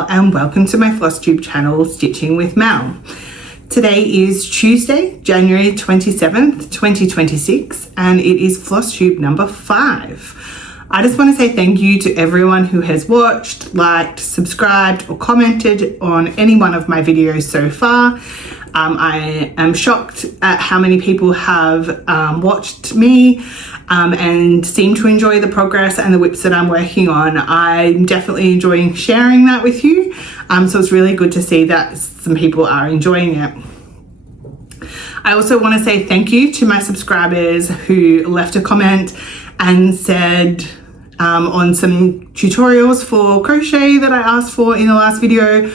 Mel and welcome to my FlossTube channel, Stitching with Mel. Today is Tuesday, January 27th, 2026, and it is FlossTube number 5. I just want to say thank you to everyone who has watched, liked, subscribed or commented on any one of my videos so far. I am shocked at how many people have watched me and seem to enjoy the progress and the whips that I'm working on. I'm definitely enjoying sharing that with you. So it's really good to see that some people are enjoying it. I also want to say thank you to my subscribers who left a comment and said on some tutorials for crochet that I asked for in the last video.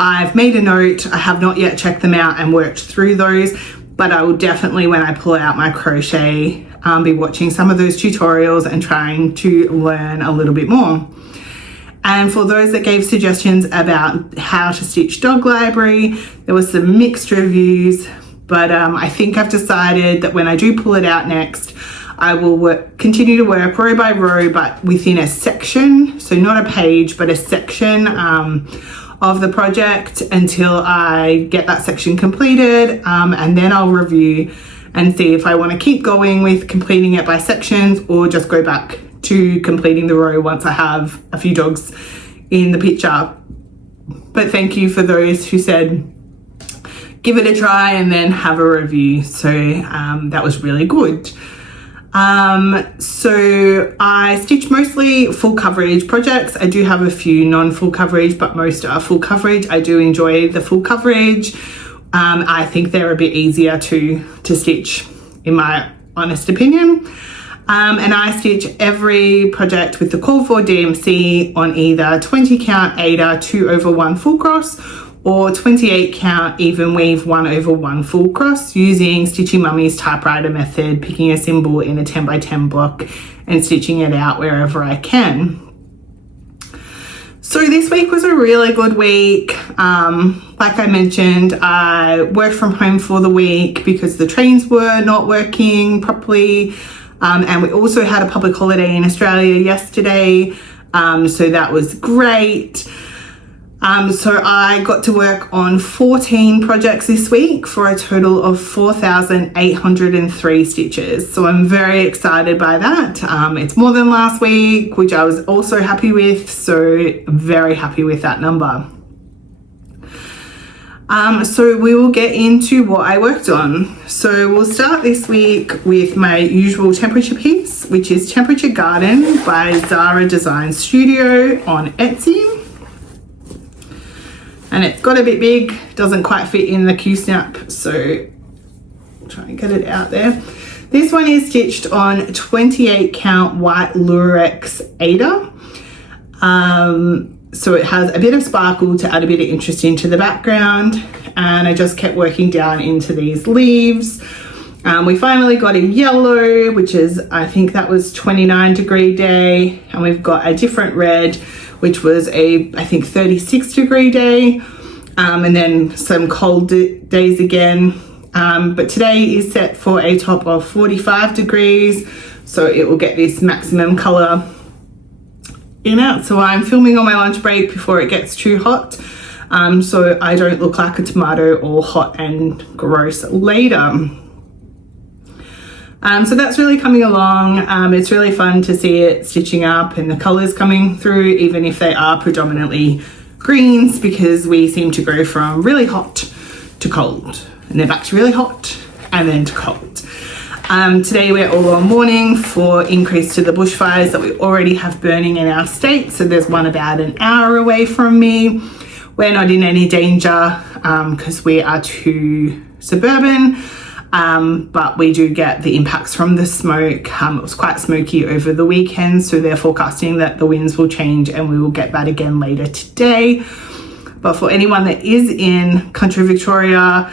I've made a note. I have not yet checked them out and worked through those, but I will definitely, when I pull out my crochet, be watching some of those tutorials and trying to learn a little bit more. And for those that gave suggestions about how to stitch Dog Library, there was some mixed reviews, but I think I've decided that when I do pull it out next, I will continue to work row by row, but within a section. So not a page, but a section of the project until I get that section completed, and then I'll review and see if I want to keep going with completing it by sections or just go back to completing the row once I have a few dogs in the picture. But thank you for those who said give it a try and then have a review. So that was really good. So I stitch mostly full coverage projects. I do have a few non-full coverage, but most are full coverage. I do enjoy the full coverage. I think they're a bit easier to stitch, in my honest opinion. And I stitch every project with the call for DMC on either 20 count Eder 2/1 full cross or 28 count even weave 1/1 full cross using Stitching Mummy's typewriter method, picking a symbol in a 10x10 block and stitching it out wherever I can. So this week was a really good week. Like I mentioned, I worked from home for the week because the trains were not working properly. And we also had a public holiday in Australia yesterday. So that was great. So I got to work on 14 projects this week for a total of 4,803 stitches. So I'm very excited by that. It's more than last week, which I was also happy with. So I'm very happy with that number. So we will get into what I worked on. So we'll start this week with my usual temperature piece, which is Temperature Garden by Zahara Design Studio on Etsy. And it's got a bit big, doesn't quite fit in the Q-snap, so I'll try and get it out there. This one is stitched on 28 count white lurex Eder. So it has a bit of sparkle to add a bit of interest into the background, and I just kept working down into these leaves. We finally got a yellow, which is, I think that was 29-degree day, and we've got a different red, which was a, I think, 36-degree day, and then some cold days again. But today is set for a top of 45 degrees, so it will get this maximum color in it. So I'm filming on my lunch break before it gets too hot, so I don't look like a tomato all hot and gross later. So that's really coming along. It's really fun to see it stitching up and the colors coming through, even if they are predominantly greens, because we seem to go from really hot to cold and then back to really hot and then to cold. Today we're all on warning for increase to the bushfires that we already have burning in our state. So there's one about an hour away from me. We're not in any danger because we are too suburban. But we do get the impacts from the smoke. It was quite smoky over the weekend, so they're forecasting that the winds will change and we will get that again later today. But for anyone that is in country Victoria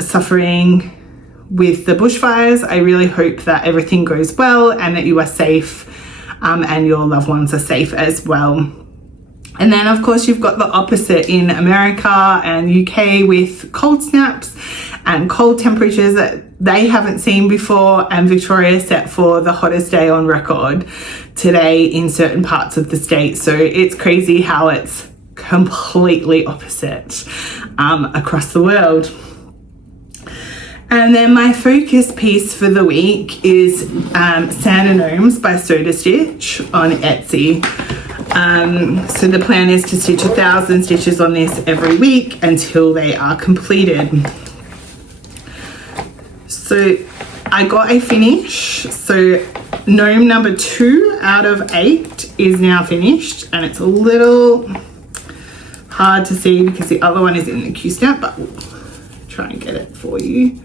suffering with the bushfires, I really hope that everything goes well and that you are safe and your loved ones are safe as well. And then of course you've got the opposite in America and UK with cold snaps and cold temperatures that they haven't seen before, and Victoria set for the hottest day on record today in certain parts of the state. So it's crazy how it's completely opposite across the world. And then my focus piece for the week is Santa Gnomes by Soda Stitch on Etsy. So the plan is to stitch 1,000 stitches on this every week until they are completed. So I got a finish. So gnome number 2 out of 8 is now finished, and it's a little hard to see because the other one is in the Q-snap, but we'll try and get it for you.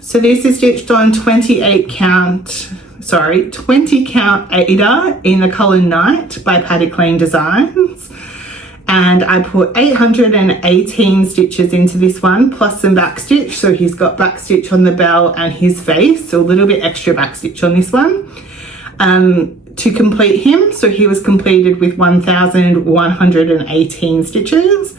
So this is stitched on 20 count Eder in the colour Night by Patty Clean Designs. And I put 818 stitches into this one, plus some back stitch. So he's got back stitch on the bell and his face, so a little bit extra back stitch on this one to complete him. So he was completed with 1,118 stitches.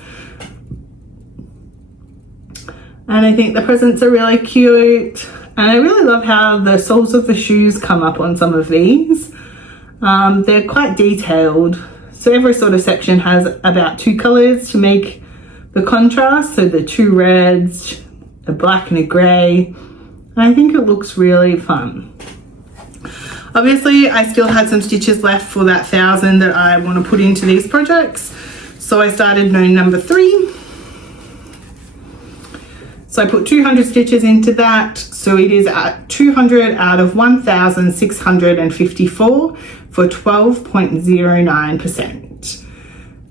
And I think the presents are really cute. And I really love how the soles of the shoes come up on some of these. They're quite detailed. So every sort of section has about 2 colours to make the contrast. So the 2 reds, a black and a grey. I think it looks really fun. Obviously, I still had some stitches left for that 1,000 that I want to put into these projects. So I started gnome number 3. So I put 200 stitches into that. So it is at 200 out of 1,654 for 12.09%.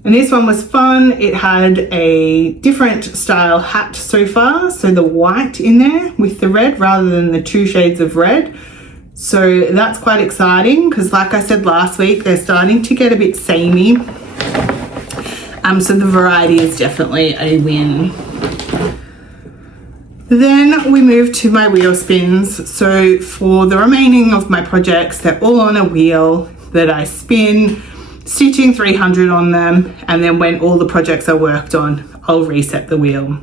And this one was fun. It had a different style hat so far. So the white in there with the red rather than the 2 shades of red. So that's quite exciting because, like I said last week, they're starting to get a bit samey. So the variety is definitely a win. Then we move to my wheel spins. So for the remaining of my projects, they're all on a wheel that I spin, stitching 300 on them, and then when all the projects are worked on, I'll reset the wheel.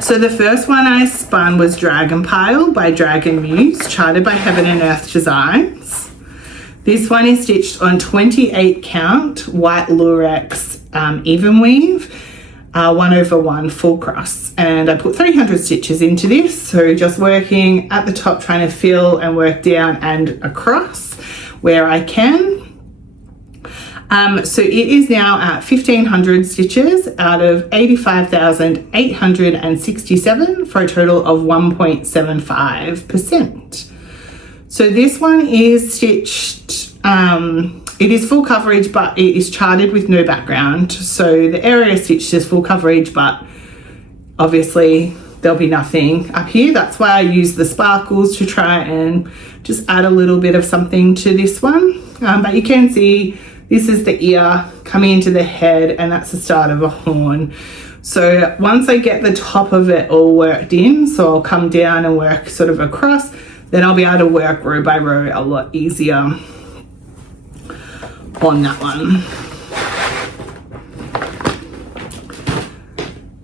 So the first one I spun was Dragon Pile by Dragon Muse, charted by Heaven and Earth Designs. This one is stitched on 28 count white lurex even weave, 1/1 full cross, and I put 300 stitches into this. So just working at the top, trying to fill and work down and across where I can. So it is now at 1,500 stitches out of 85,867 for a total of 1.75%. So this one is stitched, it is full coverage, but it is charted with no background. So the area stitched is full coverage, but obviously there'll be nothing up here. That's why I use the sparkles to try and just add a little bit of something to this one. But you can see this is the ear coming into the head, and that's the start of a horn. So once I get the top of it all worked in, so I'll come down and work sort of across, then I'll be able to work row by row a lot easier on that one.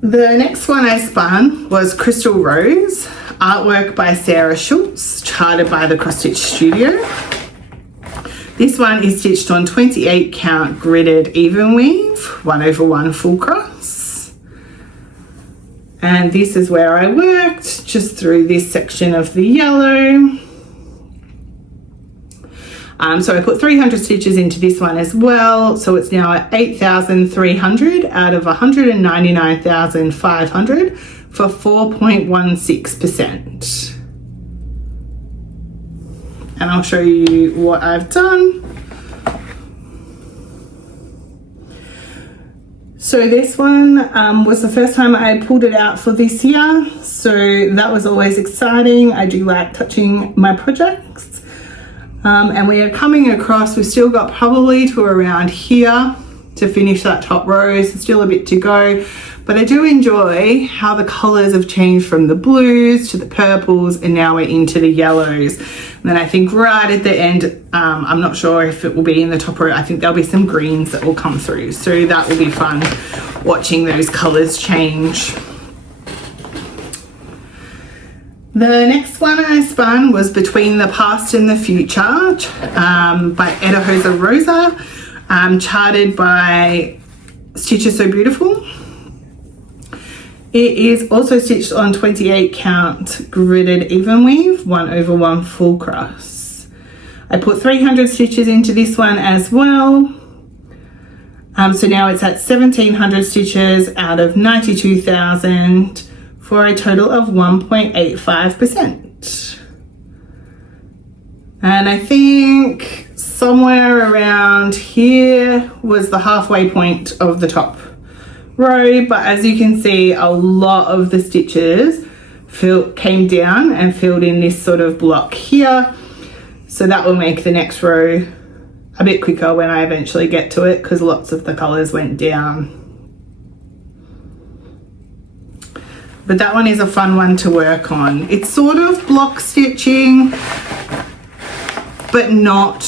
The next one I spun was Crystal Rose, artwork by Sara Schultze, charted by the Cross Stitch Studio. This one is stitched on 28 count gridded even weave, 1/1 full cross. And this is where I worked, just through this section of the yellow. So I put 300 stitches into this one as well. So it's now at 8,300 out of 199,500 for 4.16%. And I'll show you what I've done. So this one was the first time I pulled it out for this year. So that was always exciting. I do like touching my projects. And we are coming across, we've still got probably to around here to finish that top row. So still a bit to go. But I do enjoy how the colours have changed from the blues to the purples, and now we're into the yellows. And then I think right at the end, I'm not sure if it will be in the top row, I think there'll be some greens that will come through. So that will be fun, watching those colours change. The next one I spun was Between the Past and the Future by Eder Jose Rosa. charted by Stitches So Beautiful. It is also stitched on 28 count gridded even weave, 1/1 full cross. I put 300 stitches into this one as well. So now it's at 1700 stitches out of 92,000 for a total of 1.85%. And I think somewhere around here was the halfway point of the top row, but as you can see, a lot of the stitches came down and filled in this sort of block here. So that will make the next row a bit quicker when I eventually get to it, because lots of the colors went down. But that one is a fun one to work on. It's sort of block stitching, but not,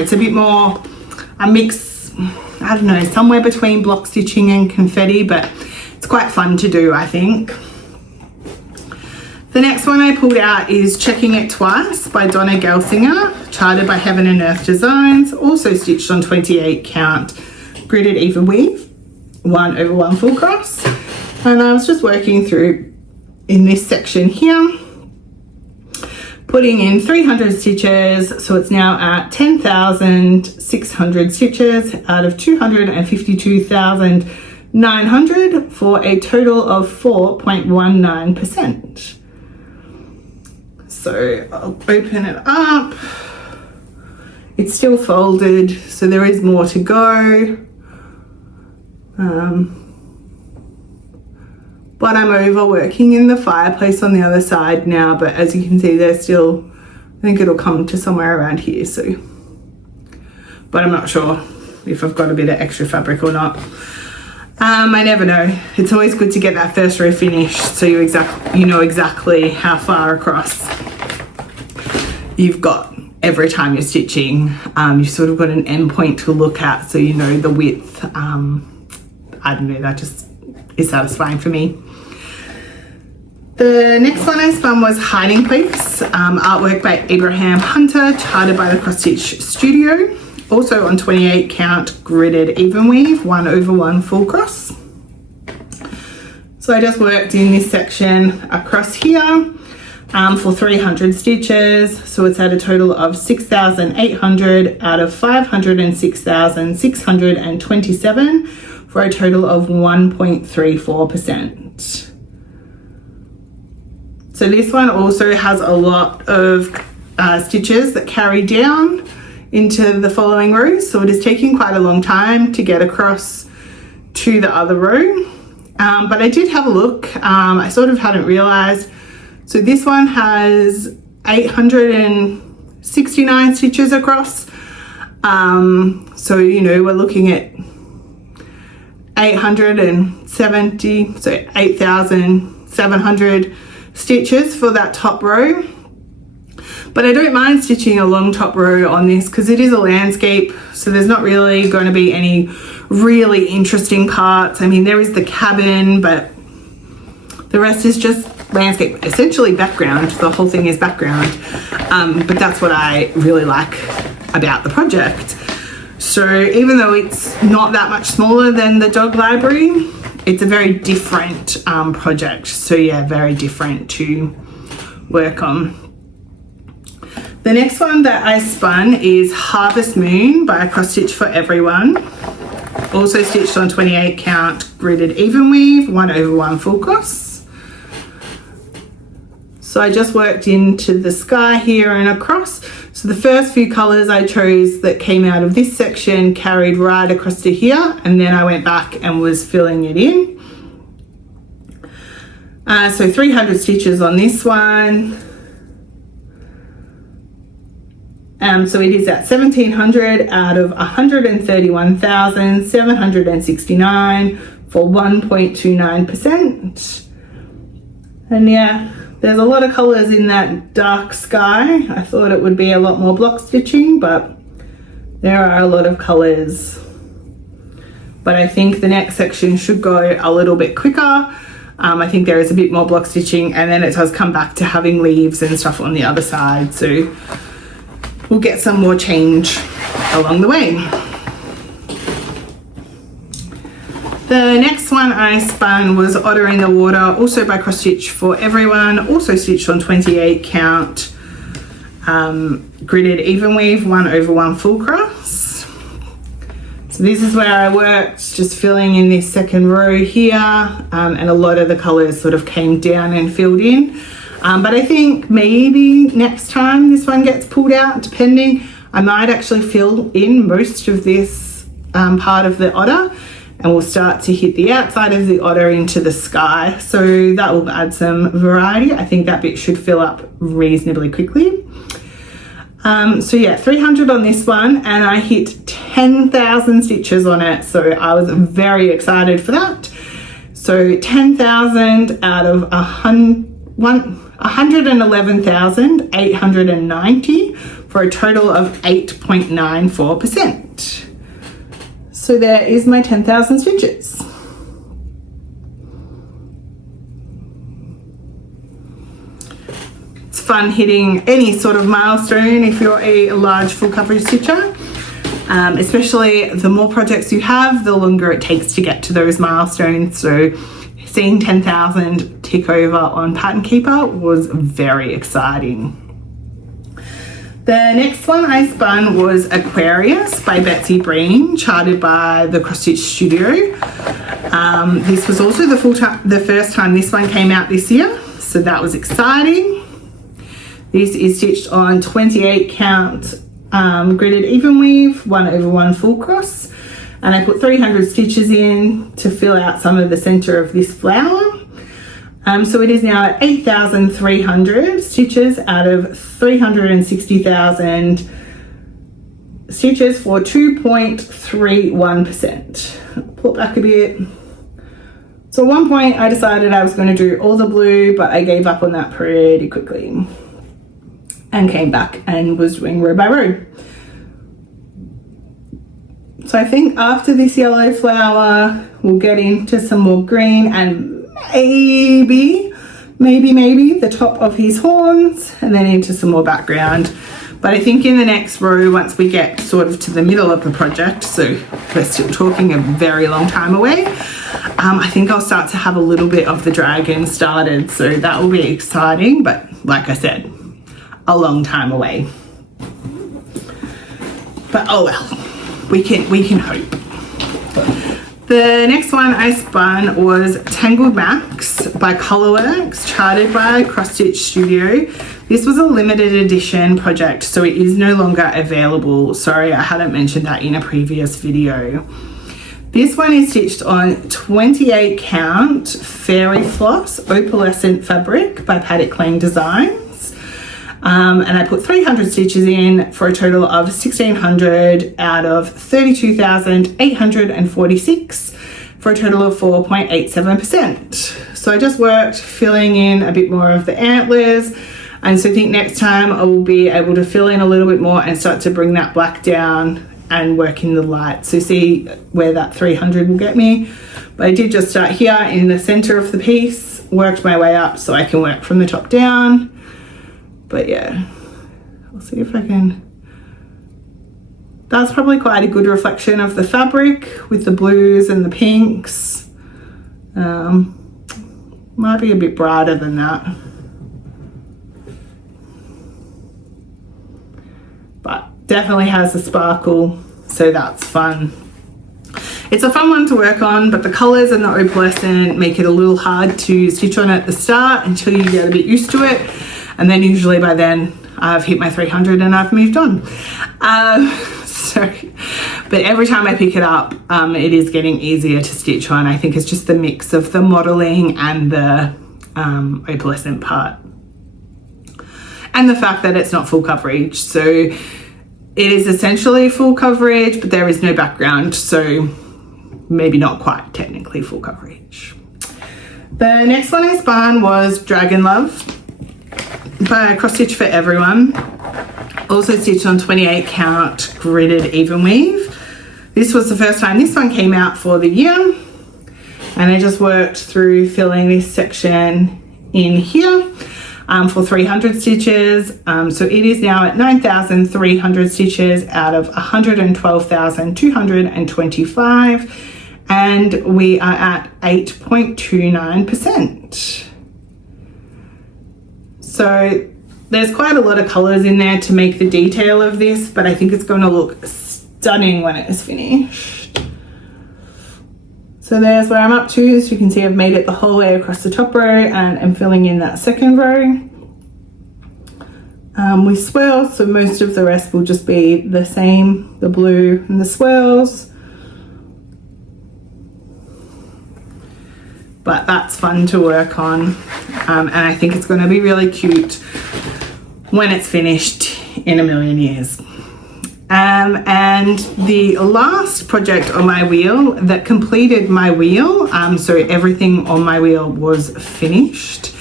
it's a bit more a mix, I don't know, somewhere between block stitching and confetti, but it's quite fun to do, I think. The next one I pulled out is Checking It Twice by Donna Gelsinger, charted by Heaven and Earth Designs, also stitched on 28 count gridded even weave, 1/1 full cross. And I was just working through in this section here, putting in 300 stitches, so it's now at 10,600 stitches out of 252,900 for a total of 4.19%. So I'll open it up. It's still folded, so there is more to go. But I'm over working in the fireplace on the other side now, but as you can see, there's still, I think it'll come to somewhere around here, so. But I'm not sure if I've got a bit of extra fabric or not. I never know. It's always good to get that first row finished so you know exactly how far across you've got every time you're stitching. You've sort of got an end point to look at, so you know the width. I don't know, that just is satisfying for me. The next one I spun was Hiding Place, artwork by Abraham Hunter, charted by the Cross Stitch Studio, also on 28 count gridded even weave, 1/1 full cross. So I just worked in this section across here for 300 stitches, so it's at a total of 6,800 out of 506,627 for a total of 1.34%. So this one also has a lot of stitches that carry down into the following rows, so it is taking quite a long time to get across to the other row. But I did have a look. I sort of hadn't realized. So this one has 869 stitches across. So, you know, we're looking at 870, so 8,700 stitches for that top row. But I don't mind stitching a long top row on this because it is a landscape, so there's not really going to be any really interesting parts. I mean, there is the cabin, but the rest is just landscape, essentially background. The whole thing is background, but that's what I really like about the project. So even though it's not that much smaller than the dog library, it's a very different project. So yeah, very different to work on. The next one that I spun is Harvest Moon by Cross Stitch for Everyone, also stitched on 28 count gridded even weave, 1/1 full cross. So I just worked into the sky here and across. So the first few colors I chose that came out of this section carried right across to here, and then I went back and was filling it in. So 300 stitches on this one. So it is at 1,700 out of 131,769 for 1.29%. And yeah, there's a lot of colors in that dark sky. I thought it would be a lot more block stitching, but there are a lot of colors. But I think the next section should go a little bit quicker. I think there is a bit more block stitching, and then it does come back to having leaves and stuff on the other side. So we'll get some more change along the way. The next one I spun was Otter in the Water, also by Cross Stitch for Everyone, also stitched on 28 count, gridded even weave, 1/1 full cross. So this is where I worked, just filling in this second row here, and a lot of the colours sort of came down and filled in. But I think maybe next time this one gets pulled out, depending, I might actually fill in most of this part of the otter, and we'll start to hit the outside of the otter into the sky. So that will add some variety. I think that bit should fill up reasonably quickly. So yeah, 300 on this one, and I hit 10,000 stitches on it. So I was very excited for that. So 10,000 out of 111,890 for a total of 8.94%. So there is my 10,000 stitches. It's fun hitting any sort of milestone if you're a large full coverage stitcher. Especially the more projects you have, the longer it takes to get to those milestones. So seeing 10,000 tick over on Pattern Keeper was very exciting. The next one I spun was Aquarius by Betsy Breen, charted by the Cross Stitch Studio. This was also the first time this one came out this year, so that was exciting. This is stitched on 28 count gridded even weave, 1/1 full cross, and I put 300 stitches in to fill out some of the center of this flower. So it is now at 8,300 stitches out of 360,000 stitches for 2.31%. Pull it back a bit. So at one point I decided I was going to do all the blue, but I gave up on that pretty quickly and came back and was doing row by row. So I think after this yellow flower, we'll get into some more green and maybe the top of his horns, and then into some more background. But I think in the next row, once we get sort of to the middle of the project, so we're still talking a very long time away, I think I'll start to have a little bit of the dragon started. So that will be exciting, but like I said, a long time away. But oh well, we can hope. The next one I spun was Tangled Max by colorworx, charted by Cross Stitch Studio. This was a limited edition project, so it is no longer available. Sorry, I hadn't mentioned that in a previous video. This one is stitched on 28 count fairy floss opalescent fabric by Paddock Lane Designs. And I put 300 stitches in for a total of 1,600 out of 32,846 for a total of 4.87%. So I just worked filling in a bit more of the antlers, and so I think next time I will be able to fill in a little bit more and start to bring that black down and work in the light. So see where that 300 will get me. But I did just start here in the center of the piece, worked my way up so I can work from the top down. But yeah, I'll see if I can. That's probably quite a good reflection of the fabric with the blues and the pinks. Might be a bit brighter than that. But definitely has a sparkle, so that's fun. It's a fun one to work on, but the colours and the opalescent make it a little hard to stitch on at the start until you get a bit used to it. And then usually by then I've hit my 300 and I've moved on. But every time I pick it up, it is getting easier to stitch on. I think it's just the mix of the modelling and the opalescent part. And the fact that it's not full coverage. So it is essentially full coverage, but there is no background. So maybe not quite technically full coverage. The next one I spun was Dragon Love by Cross Stitch for Everyone, also stitched on 28 count gridded even weave. This was the first time this one came out for the year, and I just worked through filling this section in here for 300 stitches. So it is now at 9,300 stitches out of 112,225, and we are at 8.29%. So there's quite a lot of colours in there to make the detail of this, but I think it's going to look stunning when it is finished. So there's where I'm up to. So you can see I've made it the whole way across the top row, and I'm filling in that second row with swirls. So most of the rest will just be the same, the blue and the swirls. But that's fun to work on, and I think it's going to be really cute when it's finished in a million years. And the last project on my wheel that completed my wheel, so everything on my wheel was finished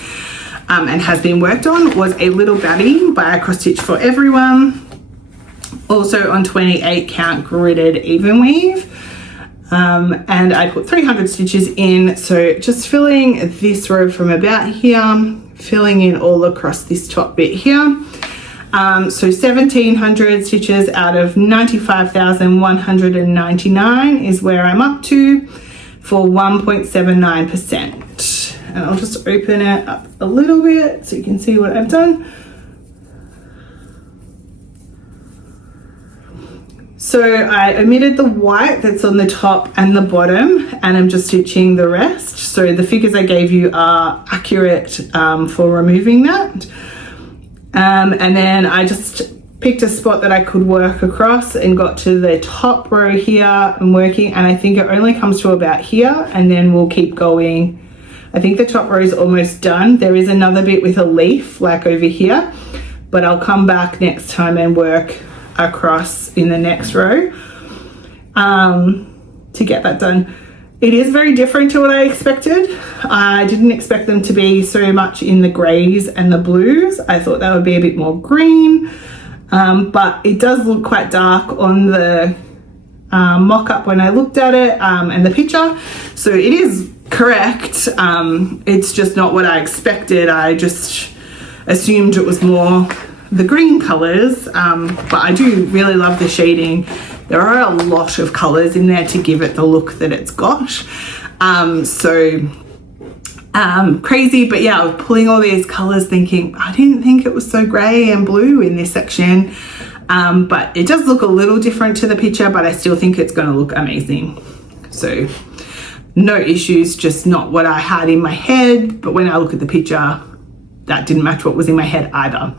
and has been worked on, was a little batty by Cross Stitch for Everyone, also on 28 count gridded even weave. And I put 300 stitches in, so just filling this row from about here, filling in all across this top bit here. So 1700 stitches out of 95,199 is where I'm up to for 1.79%. And I'll just open it up a little bit so you can see what I've done. So I omitted the white that's on the top and the bottom, and I'm just stitching the rest. So the figures I gave you are accurate for removing that. And then I just picked a spot that I could work across and got to the top row here and working, and I think it only comes to about here, and then we'll keep going. I think the top row is almost done. There is another bit with a leaf like over here, but I'll come back next time and work across in the next row to get that done. It is very different to what I expected. I didn't expect them to be so much in the greys and the blues. I thought that would be a bit more green, but it does look quite dark on the mock-up when I looked at it and the picture. So it is correct. It's just not what I expected. I just assumed it was more the green colors, but I do really love the shading. There are a lot of colors in there to give it the look that it's got. Crazy, but yeah, I was pulling all these colors thinking, I didn't think it was so gray and blue in this section. But it does look a little different to the picture, but I still think it's going to look amazing. So no issues, just not what I had in my head. But when I look at the picture, that didn't match what was in my head either.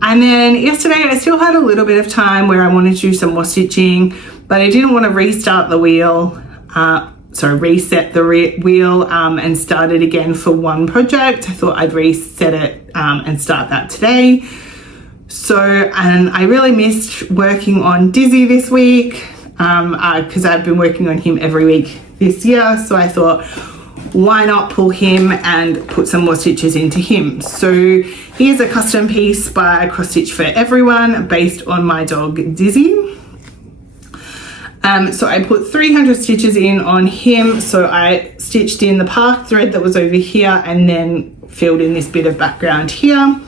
And then yesterday I still had a little bit of time where I wanted to do some more stitching, but I didn't want to restart the wheel, reset the wheel and start it again for one project. I thought I'd reset it and start that today. So, and I really missed working on Dizzy this week because I've been working on him every week this year. So I thought, why not pull him and put some more stitches into him? So here's a custom piece by Cross Stitch for Everyone based on my dog Dizzy. So I put 300 stitches in on him. So I stitched in the park thread that was over here and then filled in this bit of background here.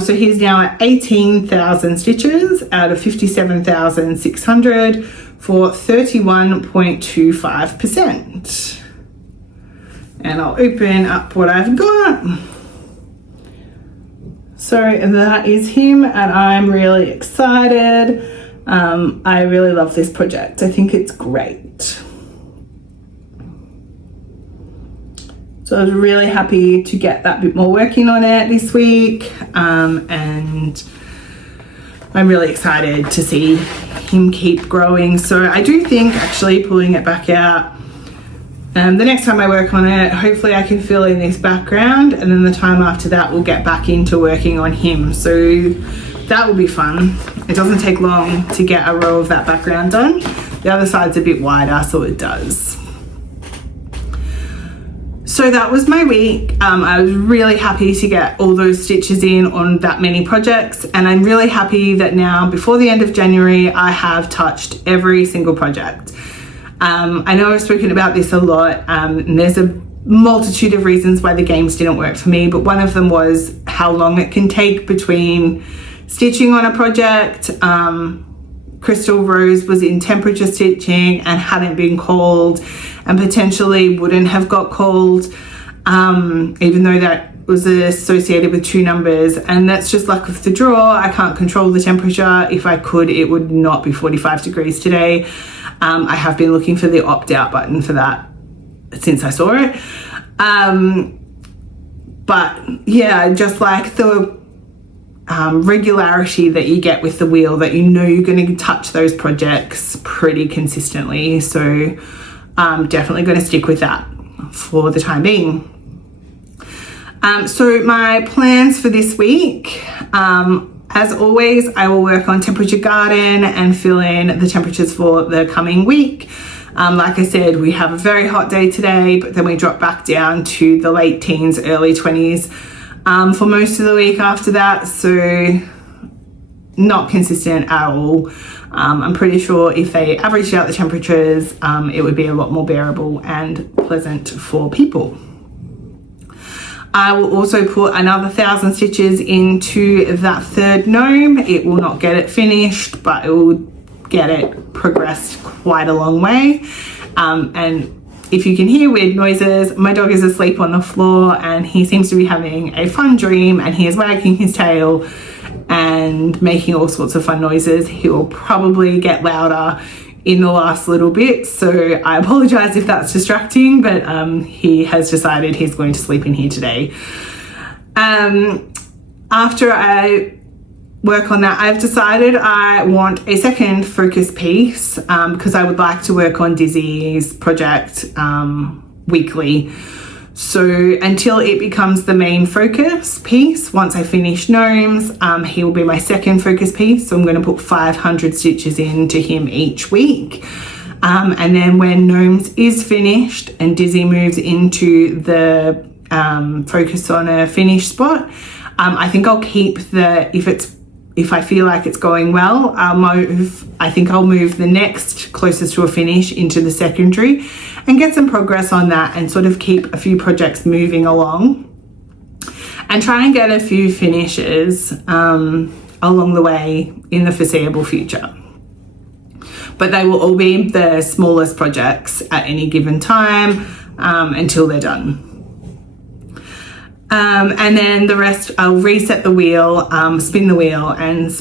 So he's now at 18,000 stitches out of 57,600 for 31.25%. And I'll open up what I've got. So that is him, and I'm really excited. I really love this project. I think it's great. So I was really happy to get that bit more working on it this week. And I'm really excited to see him keep growing. So I do think actually pulling it back out, the next time I work on it, hopefully I can fill in this background, and then the time after that we'll get back into working on him. So that will be fun. It doesn't take long to get a row of that background done. The other side's a bit wider, so it does. So that was my week. I was really happy to get all those stitches in on that many projects, and I'm really happy that now before the end of January I have touched every single project. I know I've spoken about this a lot, and there's a multitude of reasons why the games didn't work for me, but one of them was how long it can take between stitching on a project, Crystal Rose was in temperature stitching and hadn't been called, and potentially wouldn't have got called, even though that was associated with 2 numbers. And that's just luck of the draw. I can't control the temperature. If I could, it would not be 45 degrees today. I have been looking for the opt-out button for that since I saw it. But yeah, just like the regularity that you get with the wheel, that you know you're going to touch those projects pretty consistently. So I'm definitely going to stick with that for the time being. So my plans for this week, as always, I will work on Temperature Garden and fill in the temperatures for the coming week. Like I said, we have a very hot day today, but then we drop back down to the late teens, early 20s for most of the week after that. So not consistent at all. I'm pretty sure if they averaged out the temperatures, it would be a lot more bearable and pleasant for people. I will also put another 1,000 stitches into that third gnome. It will not get it finished, but it will get it progressed quite a long way. And if you can hear weird noises, my dog is asleep on the floor and he seems to be having a fun dream, and he is wagging his tail and making all sorts of fun noises. He will probably get louder in the last little bit, so I apologize if that's distracting, but he has decided he's going to sleep in here today. After I work on that, I've decided I want a second focus piece because I would like to work on Dizzy's project weekly. So until it becomes the main focus piece, once I finish Gnomes, he will be my second focus piece. So I'm going to put 500 stitches into him each week. And then when Gnomes is finished and Dizzy moves into the focus on a finished spot, I think I'll keep if I feel like it's going well, I'll move the next closest to a finish into the secondary and get some progress on that and sort of keep a few projects moving along and try and get a few finishes along the way in the foreseeable future. But they will all be the smallest projects at any given time until they're done. And then the rest, I'll reset the wheel, spin the wheel, and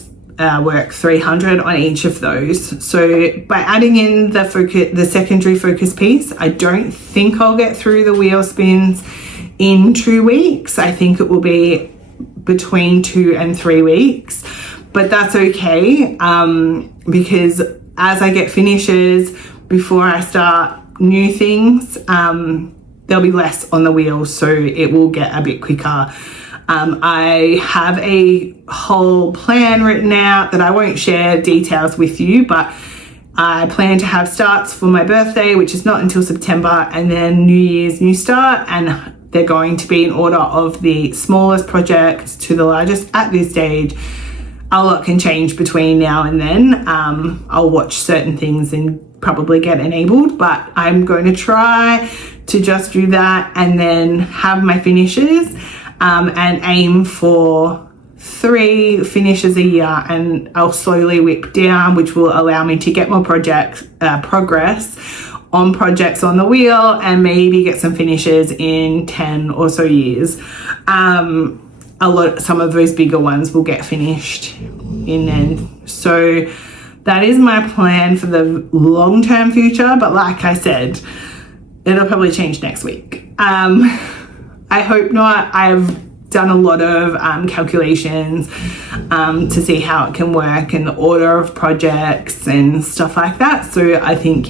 work 300 on each of those. So by adding in the secondary focus piece, I don't think I'll get through the wheel spins in 2 weeks. I think it will be between 2 and 3 weeks, but that's okay because as I get finishes before I start new things, there'll be less on the wheel, so it will get a bit quicker. I have a whole plan written out that I won't share details with you, but I plan to have starts for my birthday, which is not until September, and then New Year's new start, and they're going to be in order of the smallest project to the largest at this stage. A lot can change between now and then. I'll watch certain things and probably get enabled, but I'm going to try to just do that and then have my finishes and aim for 3 finishes a year, and I'll slowly whip down, which will allow me to get more progress on projects on the wheel and maybe get some finishes in 10 or so years. Some of those bigger ones will get finished in end. So that is my plan for the long-term future, but like I said, it'll probably change next week. I hope not. I've done a lot of calculations to see how it can work and the order of projects and stuff like that. So I think,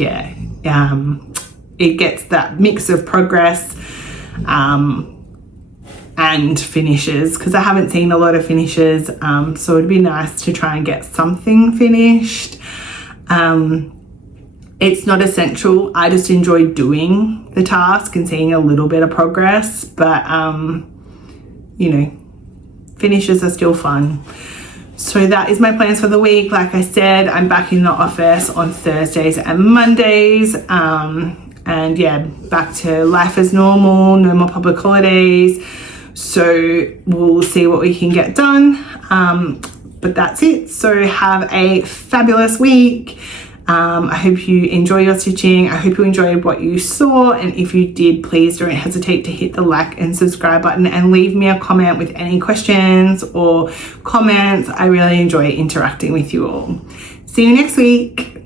it gets that mix of progress and finishes, because I haven't seen a lot of finishes. So it'd be nice to try and get something finished. It's not essential. I just enjoy doing the task and seeing a little bit of progress, but finishes are still fun. So that is my plans for the week. Like I said, I'm back in the office on Thursdays and Mondays, and back to life as normal, no more public holidays. So we'll see what we can get done. But that's it. So have a fabulous week. I hope you enjoy your stitching. I hope you enjoyed what you saw, and if you did, please don't hesitate to hit the like and subscribe button and leave me a comment with any questions or comments. I really enjoy interacting with you all. See you next week.